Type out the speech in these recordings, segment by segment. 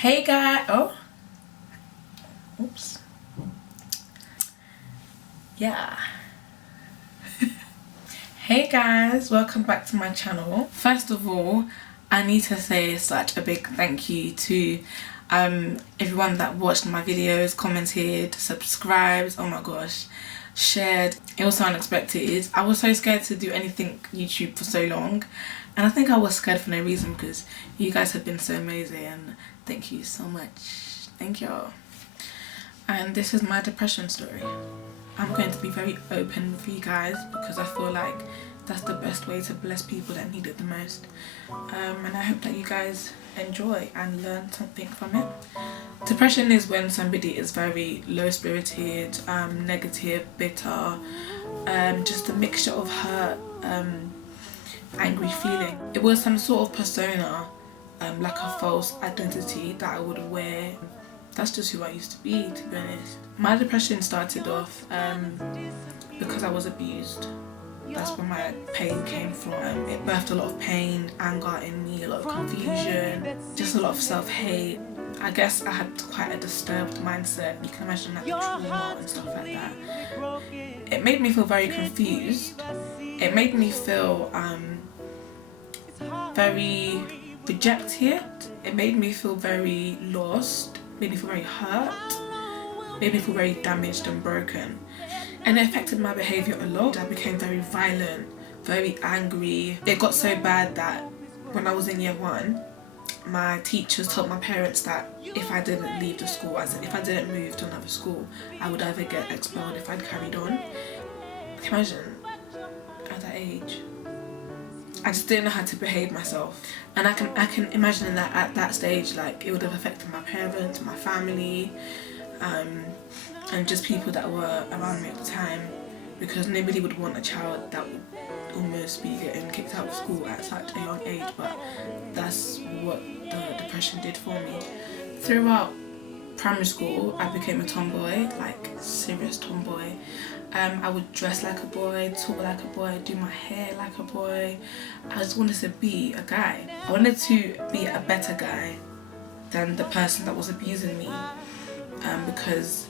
Hey guys, oops, yeah. Hey guys, welcome back to my channel. First of all, I need to say such a big thank you to everyone that watched my videos, commented, subscribed, oh my gosh, shared. It was so unexpected. I was so scared to do anything YouTube for so long, and I think I was scared for no reason because you guys have been so amazing. Thank you so much. Thank y'all. And this is my depression story. I'm going to be very open with you guys because I feel like that's the best way to bless people that need it the most. And I hope that you guys enjoy and learn something from it. Depression is when somebody is very low-spirited, negative, bitter, just a mixture of hurt, angry feeling. It was some sort of persona, like a false identity that I would wear. That's just who I used to be honest. My depression started off because I was abused. That's where my pain came from. It birthed a lot of pain, anger in me, a lot of confusion, just a lot of self-hate. I guess I had quite a disturbed mindset. You can imagine like the trauma and stuff like that. It made me feel very confused. It made me feel very rejected. It made me feel very lost. Made me feel very hurt, made me feel very damaged and broken. And it affected my behaviour a lot. I became very violent, very angry. It got so bad that when I was in year 1, my teachers told my parents that if I didn't leave the school, as in if I didn't move to another school, I would either get expelled if I'd carried on. Can you imagine at that age? I just didn't know how to behave myself, and I can imagine that at that stage, like, it would have affected my parents, my family, and just people that were around me at the time, because nobody would want a child that would almost be getting kicked out of school at such a young age. But that's what the depression did for me. Throughout primary school, I became a tomboy, like serious tomboy. I would dress like a boy, talk like a boy, do my hair like a boy. I just wanted to be a guy. I wanted to be a better guy than the person that was abusing me, because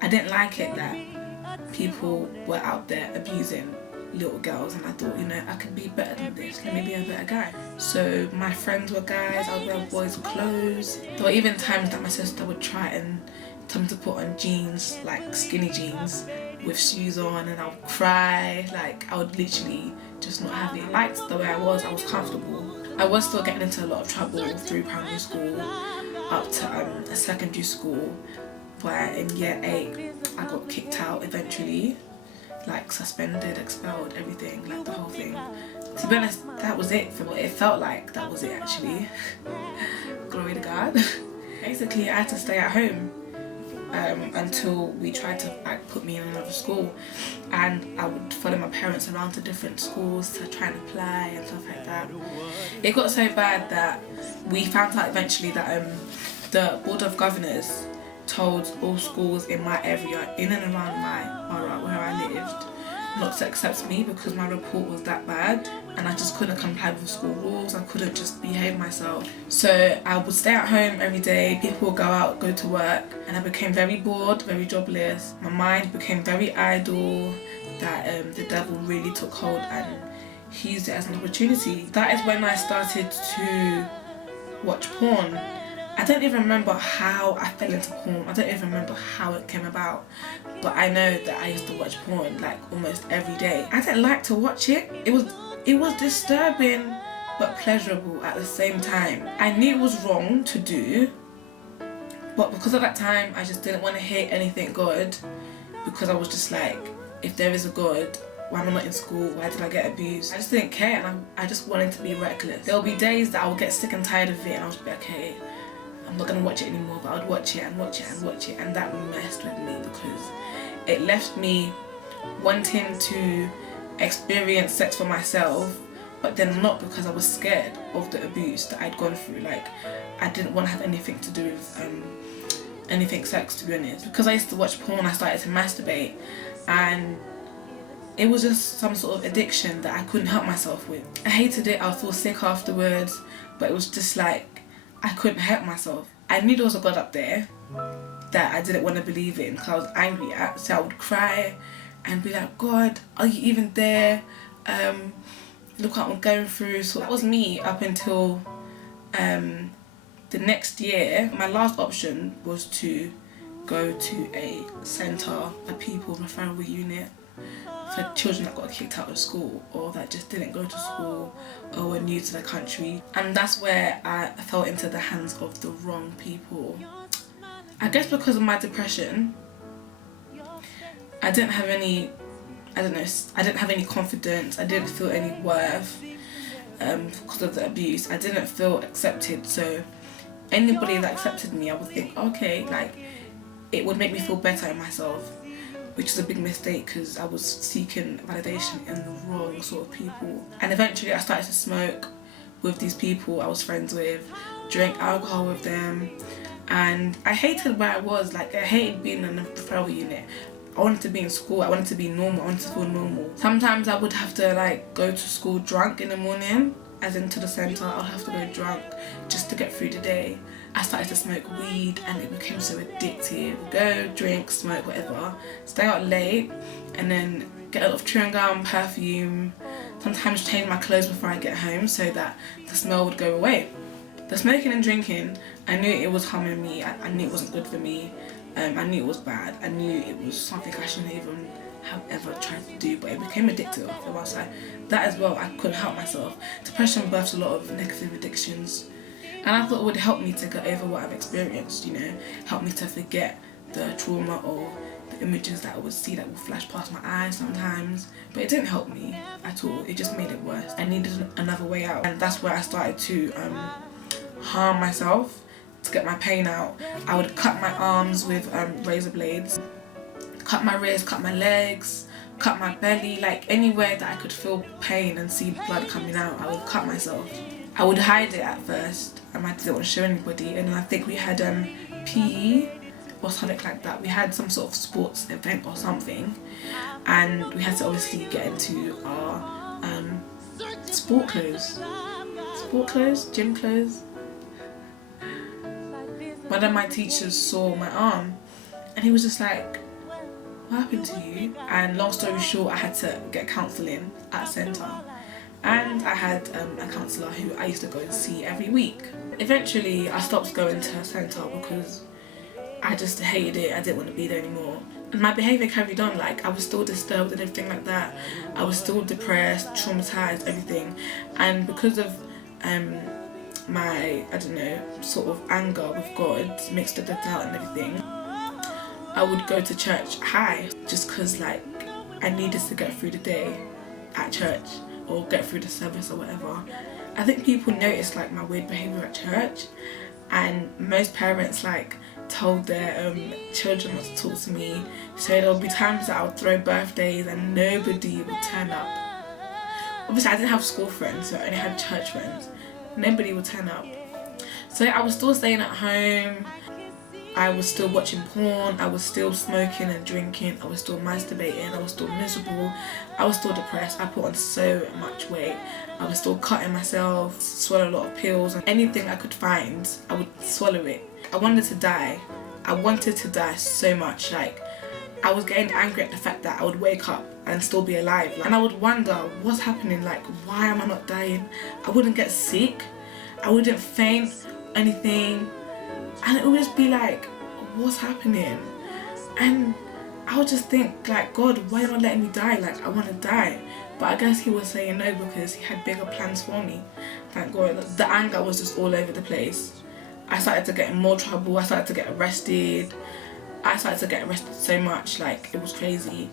I didn't like it that people were out there abusing little girls, and I thought, you know, I could be better than this. Let me be a better guy. So my friends were guys, I would wear boys' clothes. There were even times that my sister would try and tell me to put on jeans, like skinny jeans with shoes on, and I would cry. Like, I would literally just not have it. I liked the way I was comfortable. I was still getting into a lot of trouble through primary school up to secondary school, where in year 8 I got kicked out eventually, like suspended, expelled, everything, like the whole thing. To be honest, that was it for me. It felt like that was it actually. Glory to God. Basically, I had to stay at home until we tried to like put me in another school, and I would follow my parents around to different schools to try and apply and stuff like that. It got so bad that we found out eventually that the Board of Governors told all schools in my area, in and around my borough where I lived, not to accept me because my report was that bad, and I just couldn't comply with school rules. I couldn't just behave myself. So I would stay at home every day. People would go out, go to work, and I became very bored, very jobless. My mind became very idle, that the devil really took hold and he used it as an opportunity. That is when I started to watch porn. I don't even remember how I fell into porn. I don't even remember how it came about. But I know that I used to watch porn like almost every day. I didn't like to watch it. It was disturbing but pleasurable at the same time. I knew it was wrong to do, but because at that time I just didn't want to hear anything good, because I was just like, if there is a God, why am I not in school? Why did I get abused? I just didn't care, and I just wanted to be reckless. There will be days that I would get sick and tired of it, and I would be like, okay, I'm not gonna watch it anymore, but I would watch it and watch it and watch it, and that messed with me because it left me wanting to experience sex for myself, but then not because I was scared of the abuse that I'd gone through. Like, I didn't want to have anything to do with anything sex, to be honest. Because I used to watch porn, I started to masturbate, and it was just some sort of addiction that I couldn't help myself with. I hated it, I would feel sick afterwards, but it was just like, I couldn't help myself. I knew there was a God up there that I didn't want to believe in because I was angry at. So I would cry and be like, God, are you even there? Look what I'm going through. So it was me up until the next year. My last option was to go to a centre, a people referral unit for children that got kicked out of school or that just didn't go to school or were new to the country. And that's where I fell into the hands of the wrong people. I guess because of my depression, I didn't have any, I didn't have any confidence. I didn't feel any worth because of the abuse. I didn't feel accepted. So anybody that accepted me, I would think, okay, like, it would make me feel better in myself, which is a big mistake because I was seeking validation in the wrong sort of people. And eventually I started to smoke with these people I was friends with, drank alcohol with them, and I hated where I was. Like, I hated being in a referral unit. I wanted to be in school, I wanted to be normal, I wanted to feel normal. Sometimes I would have to like go to school drunk in the morning, as into the centre. I would have to go drunk just to get through the day. I started to smoke weed and it became so addictive. Go, drink, smoke, whatever. Stay out late and then get a lot of chewing gum, perfume. Sometimes change my clothes before I get home so that the smell would go away. The smoking and drinking, I knew it was harming me. I knew it wasn't good for me. I knew it was bad. I knew it was something I shouldn't even have ever tried to do, but it became addictive after a while. So that as well, I couldn't help myself. Depression births a lot of negative addictions. And I thought it would help me to get over what I've experienced, you know, help me to forget the trauma or the images that I would see that would flash past my eyes sometimes. But it didn't help me at all. It just made it worse. I needed another way out. And that's where I started to harm myself to get my pain out. I would cut my arms with razor blades, cut my wrists, cut my legs, cut my belly, like anywhere that I could feel pain and see blood coming out, I would cut myself. I would hide it at first. I didn't want to show anybody, and then I think we had PE or something like that. We had some sort of sports event or something, and we had to obviously get into our sport clothes, gym clothes. One of my teachers saw my arm and he was just like, what happened to you? And long story short, I had to get counselling at centre. And I had a counsellor who I used to go and see every week. Eventually I stopped going to centre because I just hated it. I didn't want to be there anymore. And my behaviour carried on. Like, I was still disturbed and everything like that. I was still depressed, traumatised, everything. And because of my, sort of anger with God mixed with the doubt and everything, I would go to church high just because, like, I needed to get through the day at church or get through the service or whatever. I think people noticed like my weird behaviour at church, and most parents like told their children not to talk to me. So there would be times that I would throw birthdays and nobody would turn up. Obviously I didn't have school friends, so I only had church friends. Nobody would turn up. So I was still staying at home, I was still watching porn, I was still smoking and drinking, I was still masturbating, I was still miserable, I was still depressed. I put on so much weight, I was still cutting myself, swallow a lot of pills, and anything I could find, I would swallow it. I wanted to die. I wanted to die so much. Like, I was getting angry at the fact that I would wake up and still be alive. And I would wonder, what's happening? Like, why am I not dying? I wouldn't get sick. I wouldn't faint, anything. And it would just be like, what's happening? And I would just think, like, God, why are you not letting me die? Like, I want to die. But I guess he was saying no because he had bigger plans for me. Thank God. The anger was just all over the place. I started to get in more trouble. I started to get arrested. I started to get arrested so much, like, it was crazy.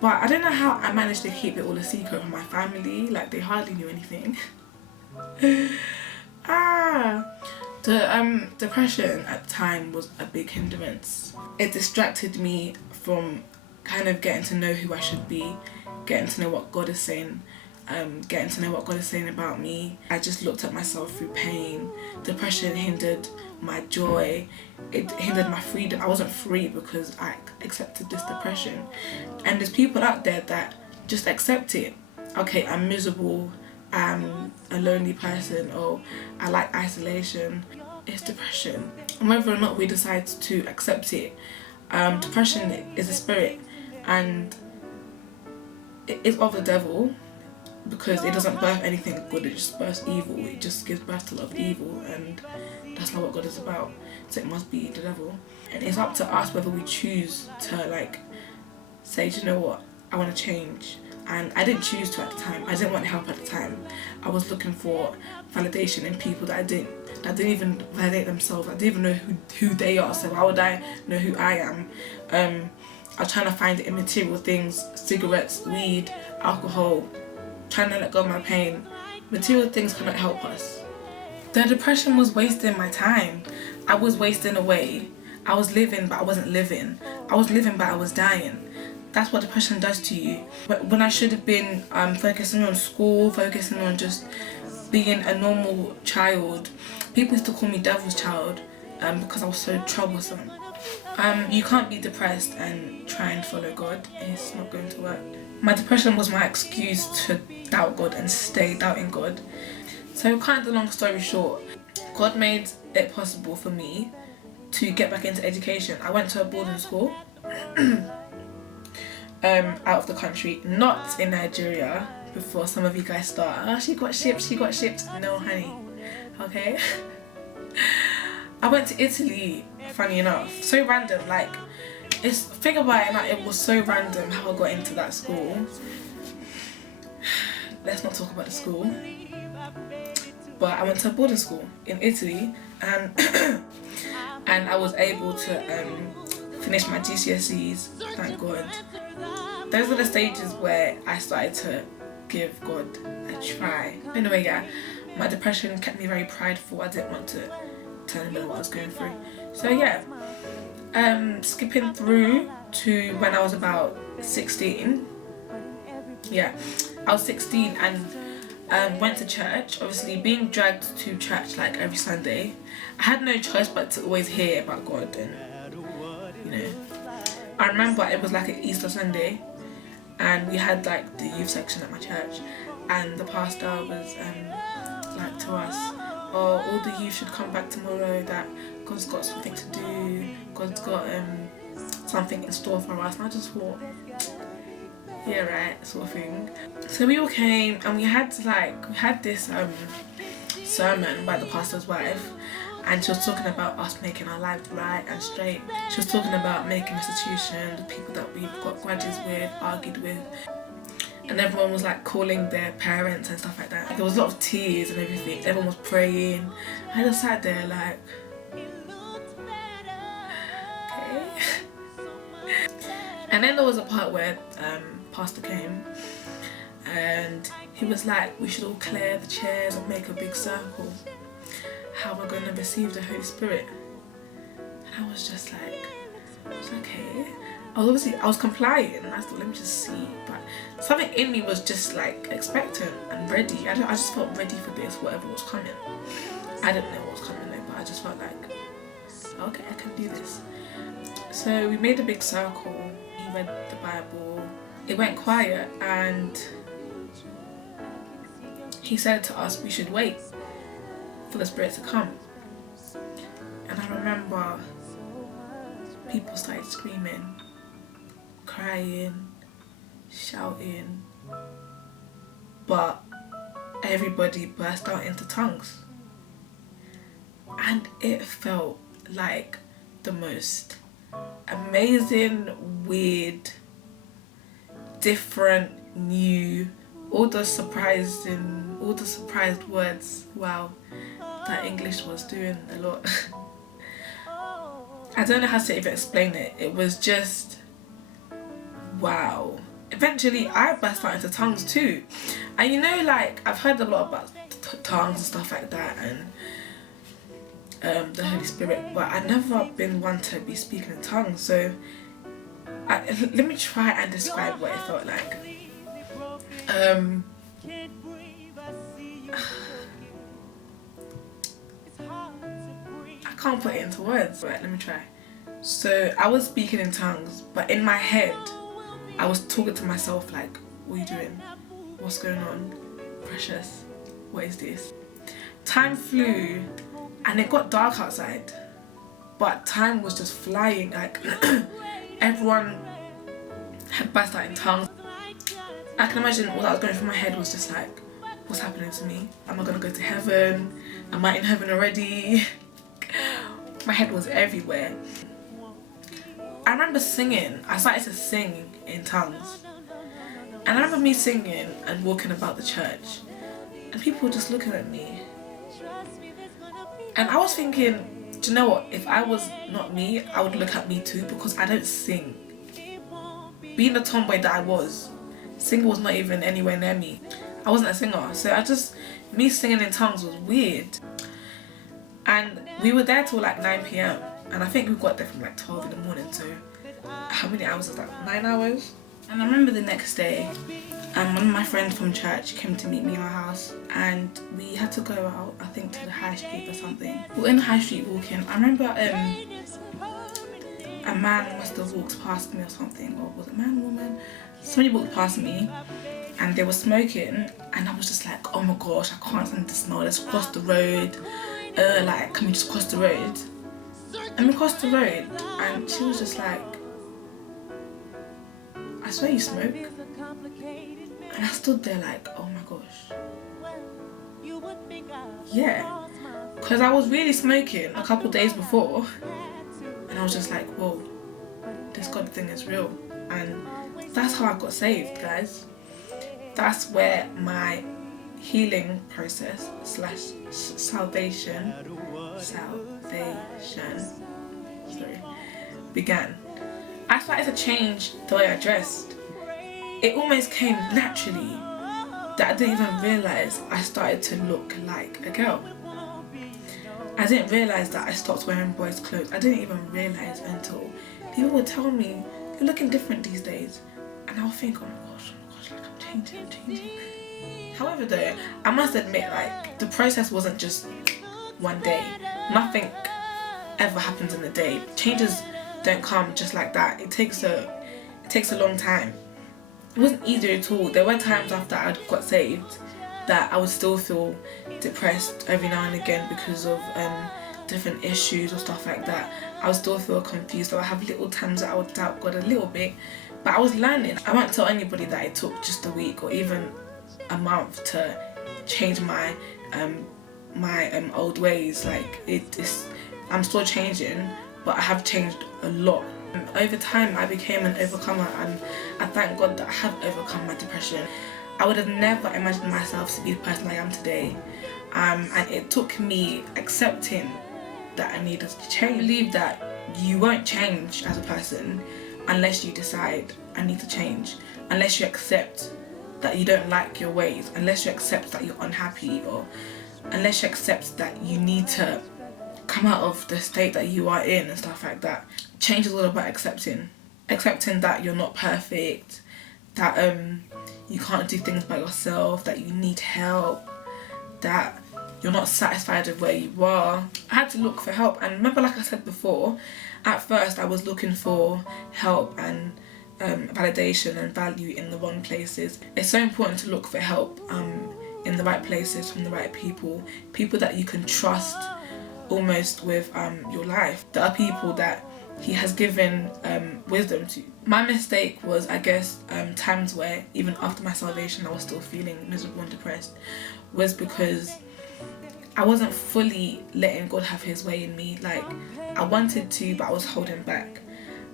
But I don't know how I managed to keep it all a secret from my family. Like, they hardly knew anything. The depression at the time was a big hindrance. It distracted me from kind of getting to know who I should be, getting to know what God is saying, getting to know what God is saying about me. I just looked at myself through pain. Depression hindered my joy, it hindered my freedom. I wasn't free because I accepted this depression. And there's people out there that just accept it. Okay, I'm miserable, I'm a lonely person, or I like isolation. is depression, and whether or not we decide to accept it. Depression is a spirit, and it is of the devil, because it doesn't birth anything good, it just births evil. It just gives birth to a lot of evil, and that's not what God is about. So it must be the devil. And it's up to us whether we choose to like say, do you know what, I want to change. And I didn't choose to at the time. I didn't want help at the time. I was looking for validation in people that didn't even validate themselves. I didn't even know who they are. So how would I know who I am? I was trying to find it in material things, cigarettes, weed, alcohol, trying to let go of my pain. Material things cannot help us. The depression was wasting my time. I was wasting away. I was living but I wasn't living. I was living but I was dying. That's what depression does to you. But when I should have been focusing on school, focusing on just being a normal child, people used to call me devil's child because I was so troublesome. You can't be depressed and try and follow God. It's not going to work. My depression was my excuse to doubt God and stay doubting God. So kind of the long story short, God made it possible for me to get back into education. I went to a boarding school out of the country, not in Nigeria, before some of you guys start, oh, she got shipped. No, honey, okay? I went to Italy, funny enough. So random, like, think about it, like, it was so random how I got into that school. Let's not talk about the school. But I went to a boarding school in Italy, and and I was able to finish my GCSEs, thank God. Those are the stages where I started to give God a try. Anyway, yeah, my depression kept me very prideful. I didn't want to tell anybody what I was going through. So yeah, skipping through to when I was about 16. Yeah, I was 16 and went to church. Obviously being dragged to church like every Sunday, I had no choice but to always hear about God. And you know, I remember it was like an Easter Sunday, and we had like the youth section at my church, and the pastor was like to us, oh, all the youth should come back tomorrow, that God's got something to do, God's got something in store for us. And I just thought, yeah, right, sort of thing. So we all came, and we had this sermon by the pastor's wife, and she was talking about us making our lives right and straight. She was talking about making restitution, the people that we've got grudges with, argued with, and everyone was like calling their parents and stuff like that. There was a lot of tears and everything. Everyone was praying. I just sat there like, okay. And then there was a part where pastor came, and he was like, we should all clear the chairs and make a big circle. How we're going to receive the Holy Spirit. And I was just like, okay. I was complying, and I thought, let me just see. But something in me was just like expectant and ready. I just felt ready for this, whatever was coming. I didn't know what was coming though, but I just felt like, okay, I can do this. So we made a big circle. He read the Bible. It went quiet, and he said to us we should wait for the Spirit to come. And I remember people started screaming, crying, shouting, but everybody burst out into tongues, and it felt like the most amazing, weird, different, new, all the surprised words. Wow, that English was doing a lot. I don't know how to even explain it. It was just wow. Eventually I burst out into tongues too. And you know, like, I've heard a lot about tongues and stuff like that, and the Holy Spirit, but I've never been one to be speaking in tongues. So let me try and describe what it felt like. I can't put it into words. Right, let me try. So I was speaking in tongues, but in my head I was talking to myself like, what are you doing? What's going on? Precious, what is this? Time flew, and it got dark outside, but time was just flying. Like everyone had burst out in tongues. I can imagine what that was going through my head was just like, what's happening to me? Am I gonna go to heaven? Am I in heaven already? My head was everywhere. I remember singing. I started to sing in tongues, and I remember me singing and walking about the church, and people were just looking at me, and I was thinking, do you know what, if I was not me, I would look at me too, because I don't sing. Being the tomboy that I was, singing was not even anywhere near me. I wasn't a singer, so me singing in tongues was weird. And we were there till like 9 p.m. and I think we got there from like 12 in the morning, so how many hours was that? 9 hours? And I remember the next day, one of my friends from church came to meet me in my house, and we had to go out, I think to the high street or something. We were in the high street walking. I remember a man must have walked past me or something, or was it man, woman? Somebody walked past me and they were smoking, and I was just like, oh my gosh, I can't stand the smell, let's cross the road. Like, can we just cross the road? And we crossed the road, and she was just like, I swear you smoke. And I stood there like, oh my gosh. Yeah, because I was really smoking a couple days before, and I was just like, whoa, this God thing is real. And that's how I got saved, guys. That's where my healing process / salvation began. I started to change the way I dressed. It almost came naturally that I didn't even realise I started to look like a girl. I didn't realise that I stopped wearing boys' clothes. I didn't even realise until people would tell me, you're looking different these days. And I'll think, oh my gosh, like I'm changing. However though, I must admit, like, the process wasn't just one day. Nothing ever happens in a day. Changes don't come just like that. It takes a long time. It wasn't easy at all. There were times after I got saved that I would still feel depressed every now and again because of different issues or stuff like that. I would still feel confused, or I have little times that I would doubt God a little bit, but I was learning. I won't tell anybody that it took just a week or even a month to change my old ways. Like, I'm still changing, but I have changed a lot. Over time I became an overcomer, and I thank God that I have overcome my depression. I would have never imagined myself to be the person I am today, and it took me accepting that I needed to change. I believe that you won't change as a person unless you decide I need to change, unless you accept that you don't like your ways, unless you accept that you're unhappy, or unless you accept that you need to come out of the state that you are in and stuff like that. Change is all about accepting that you're not perfect, that you can't do things by yourself, that you need help, that you're not satisfied with where you are. I had to look for help, and remember, like I said before, at first I was looking for help and validation and value in the wrong places. It's so important to look for help in the right places, from the right people that you can trust almost with your life. There are people that He has given wisdom to. My mistake was, I guess, times where even after my salvation I was still feeling miserable and depressed, was because I wasn't fully letting God have His way in me. Like, I wanted to, but I was holding back.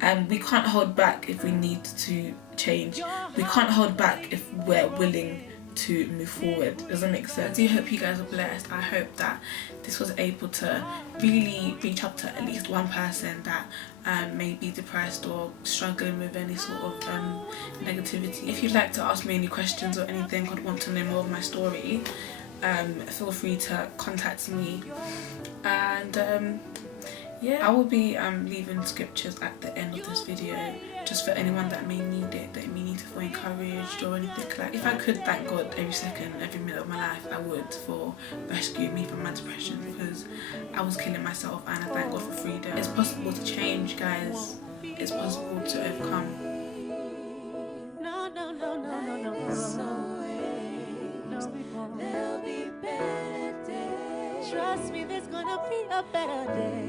And we can't hold back if we need to change. We can't hold back if we're willing to move forward. Does that make sense? I do hope you guys are blessed. I hope that this was able to really reach up to at least one person that may be depressed or struggling with any sort of negativity. If you'd like to ask me any questions or anything, or want to know more of my story, feel free to contact me. And yeah, I will be leaving scriptures at the end of this video, just for anyone that may need it, that may need to feel encouraged or anything like. If I could thank God every second, every minute of my life, I would, for rescuing me from my depression, because I was killing myself, and I thank God for freedom. It's possible to change, guys. It's possible to overcome. There'll be better days. Trust me, there's gonna be a better day.